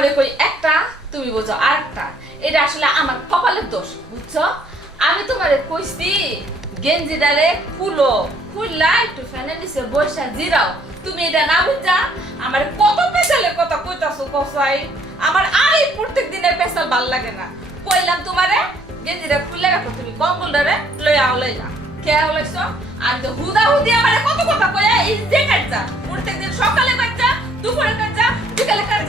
তোমার কই একটা, তুমি বোঝো আরেকটা। এটা আসলে আমার কপালের দোষ, বুঝছ? আমি তোমারে কইছি গেঞ্জিটারে খুলো। খুললা, একটু ফ্যানের নিচে বসা জিরাও। তুমি এটা না বুঝা, আমার কত পেশালের কথা কইতাছো, কসাই? আমার আর এই প্রত্যেক দিনের পেশাল ভালো লাগে না। কইলাম তোমারে, গেঞ্জি গেঞ্জিটা খুললে রাখো, তুমি কম্বলটারে লইয়া লইলা। কে হলাইছো আর তো হুদা হুদি আমারে কত কথা কইয়া এই যে কাটছা প্রত্যেক দিন সকালে কাটছা দুপুরে কাটছা বিকালে কাটছা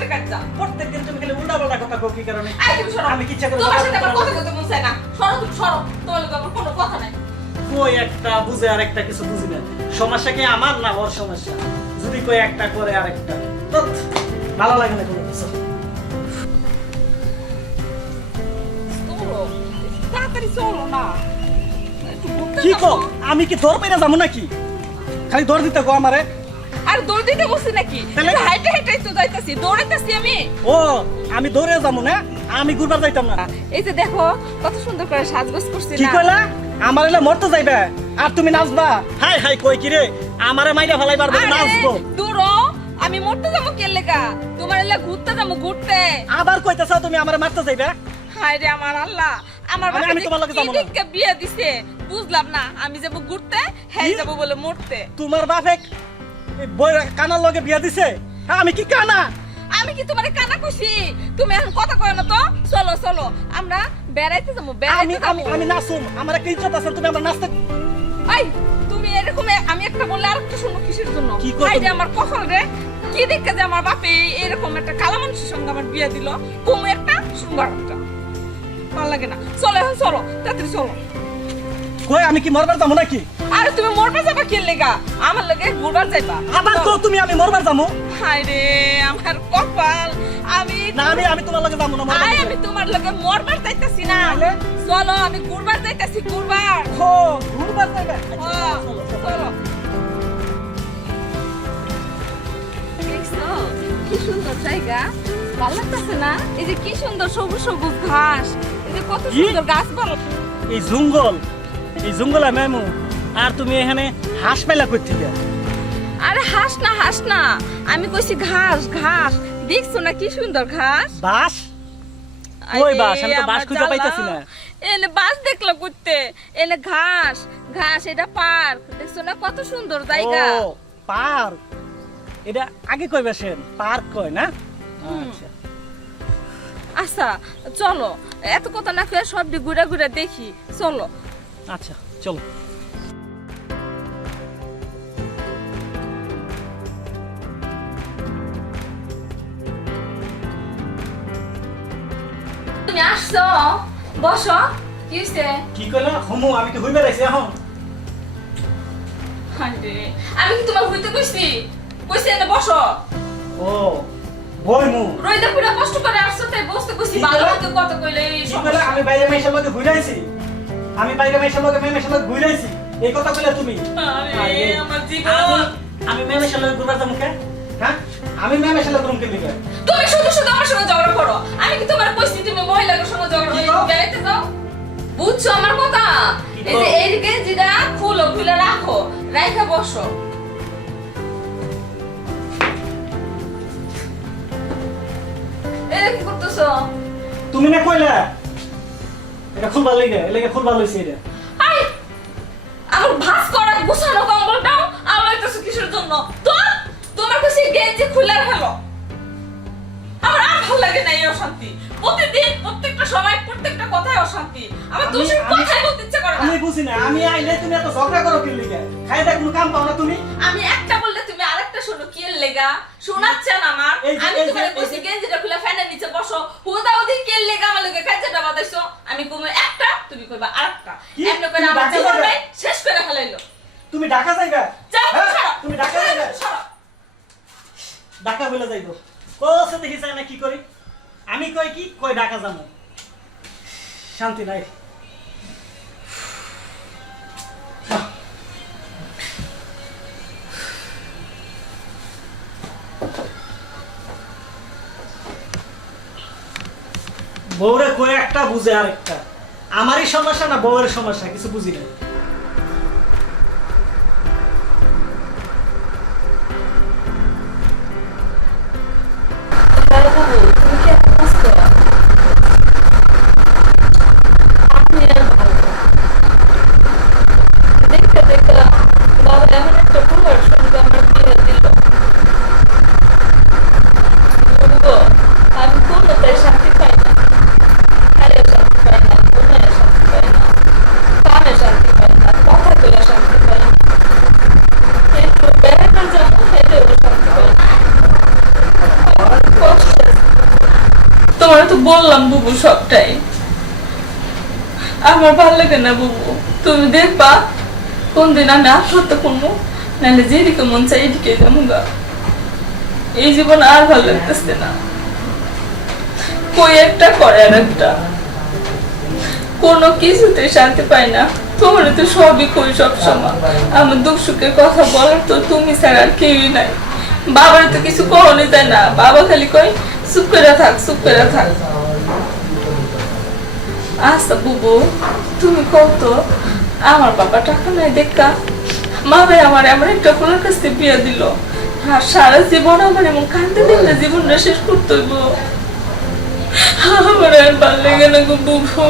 রাত্রে কাটছা প্রত্যেকদিন তুমি খালি উল্টা পাল্টা কথা কও কি কারণে? আই তুমি সরো। আমি কি ইচ্ছা করে তোমার সাথে আমার কথা পারব? মন চায় না। সরো তুমি সরো। তোমার লগে আমার কোনো কথা নাই। কই একটা বুঝে আর একটা কিছু বুঝি না। সমস্যা কি আমার না ওর সমস্যা? যদি কই একটা করে আরেকটা ধ্যাৎ, ভালো লাগে না কোনো কিছু। তাড়াতাড়ি চলো না। কি যাব। কো আমি কি দৌড় পেরে যাব নাকি? খালি দৌড় দিতে গো আমারে। আর দৌড় দিতে বসছি নাকি? হাইটে হাইটে তো যাইতাছি দৌড়াইতাছি আমি। ও আমি দৌড়ে যাব না আমি ঘুরবার যাইতাম না। এই যে দেখো কত সুন্দর করে সাজগোজ করছি কি কইলা? আমার এলে মরতে যাইবে আর তুমি নাচবা। হাই হাই কই কি রে? আমারে মাইরা ফেলাই পারবে নাচবো। দূরো আমি মরতে যাব কে লেগা? তোমার এলা ঘুরতে যাব ঘুরতে। আবার কইতেছ তুমি আমারে মারতে যাইবে? হায় রে আমার আল্লাহ আমার আমি- বাবা আমি তোমার লগে যাব না। বিয়ে দিছে বুঝলাম না আমি যাব ঘুরতে হ্যাঁ? যাব বলে মরতে। তোমার বাপে বই কানার লগে বিয়া দিছে? হ্যাঁ, আমি কি কানা? আমি কি তোমারে কানা কইছি? তুমি এখন কথা কয় না তো। চলো চলো আমরা বেড়াইতে যাব আমি বেড়াইতে আমি আমি নাচুম আমার একটা ইজ্জত আছে তুমি আমার নাচতে এই তুমি এরকম আমি একটা বললে আরেকটা শুনব কিসের জন্য? কি হায় আমার কখন রে কি দেখে যে আমার বাপে এরকম একটা কালা মানুষের সঙ্গে আমার বিয়ে দিল? কুমু একটা সুন্দর একটা। ভালো লাগে না। চলো এখন চলো তাড়াতাড়ি চলো। কই আমি কি মরবার যাব নাকি? আরে তুমি মরবে যাবা কে লেগা? আমার লগে ঘুরবার যাইবা। আবার কো তুমি আমি মরবার যাব হায় রে আমার কপাল। আমি না আমি আমি তোমার লগে যাব না আয় আমি তোমার লগে মরবার যাইতাছি না? চলো আমি ঘুরবার যাইতাছি ঘুরবার। ও ঘুরবার যাইবে। ও, চলো কি সুন্দর জায়গা। ভালো লাগতেছে না? এই যে কি সুন্দর সবুজ সবুজ ঘাস। এই যে কত? সুন্দর গাছ এই জঙ্গল। এই জঙ্গলে মেমু আর তুমি এখানে হাঁস পাইলা করছিলে। আরে হাস না হাস না। আমি কইছি ঘাস ঘাস। দেখছ না কি সুন্দর ঘাস? বাস কই বাস? আমি তো বাস খুঁজে পাইতাছি না। এনে বাস দেখল করতে এনে ঘাস ঘাস এটা পার্ক। দেখছ না কত সুন্দর জায়গা? ও পার্ক। এটা আগে কই বেসেন? পার্ক কয় না? আচ্ছা। আচ্ছা চলো। এত কথা না কয়ে সব ঘুরে ঘুরে দেখি। চলো। আচ্ছা চলো। তুমি আসছো? বসো। কি হইছে? কি কইলা? হমু আমি কি হইবে রাইছি এখন। আরে, আমি কি তোমার হইতে কইছি? কইছি এনে বসো। ও বই মু। রইদা পুরা কষ্ট করে আসছো তাই বসতে কইছি ভালো? মতো কথা কইলে কি আমি বাইরে মেশার লগে ঘুরাইছি আমি বাইরে মেশার লগে মেমেশার লগে ঘুরাইছি এই কথা কইলা তুমি? আরে, আমার জীবন। আমি- মেমেশার লগে ঘুরবার কে? হ্যাঁ আমি মেমেশার লগে ঘুরতে লিগে তুমি শুধু শুধু আমার সঙ্গে ঝগড়া করো। আমি কি তোমার কইছি তুমি মহিলাদের সঙ্গে ঝগড়া করো? বেড়াইতে যাও? বুঝছ আমার কথা? এই যে? এইদিকে যেটা খুলো খুলে রাখো। রাইখা বসো। এটা কি করতেছো? তুমি না কইলা? এটা খুলবার লিগে লিগে খুলবার লইছি এটা। গেঞ্জি খুলে ফেলো আমার আর ভালো লাগে না এই অশান্তি। প্রতিদিন প্রত্যেকটা সময় প্রত্যেকটা কথায় অশান্তি। আমার আমি- দোষের কথাই বলতে ইচ্ছে করে আমি বুঝি না। আমি আইলে তুমি এত ঝগড়া করো কি লিগে? খাই দেখ কোনো কাম পাও না তুমি। আমি একটা বললে তুমি আরেকটা শোনো কি লেগা? শোনাচ্ছেন আমার। আমি তোমার যে- গেঞ্জিটা খুলে ফ্যানের নিচে বসো। হুদা হুদি কে লেগা আমার লগে কাজটা বাদাইছো আমি কইবো একটা তুমি কইবা আরেকটা? এমন করে আমার জীবন শেষ করে ফেলাইলো। তুমি ঢাকা যাইবা? যাও হ্যাঁ? তুমি ঢাকা যাইবা? ছাড়ো ঢাকা বলে যাইব। কোসে দেখি যায় না কি করি? আমি কই কি? কই ঢাকা যাব শান্তি নাই। বউরে কয়ে একটা বুঝে আরেকটা। আমারই সমস্যা না বউয়ের সমস্যা? কিছু বুঝি না তো বললাম বুবু সবটাই। আমার ভালো লাগে না বুবু। তুমি দেখবা কোন দিন আমি আত্মহত্যা করব, নাহলে যেদিকে মন চাই এদিকে যাব এই জীবন আর ভালো লাগতেছে না। কই একটা করে আর একটা। কোনো কিছুতে শান্তি পাই না। তোমার তো সবই কই সব সময় আমার দুঃখ সুখের কথা বলার তো তুমি ছাড়া আর কেউই নাই। বাবার তো কিছু কখনই যায় না। বাবা খালি কই চুপ করে থাক চুপ করে থাক আচ্ছা বুবু তুমি কত আমার বাবা টাকা নাই দেখা মা ভাই আমার এমন একটা ফুলের কাছ থেকে বিয়ে দিল আর সারা জীবন আমার এমন কান্দে দেখলে জীবনটা শেষ করতে হইব আমার আর ভালো লাগে না গো বুবু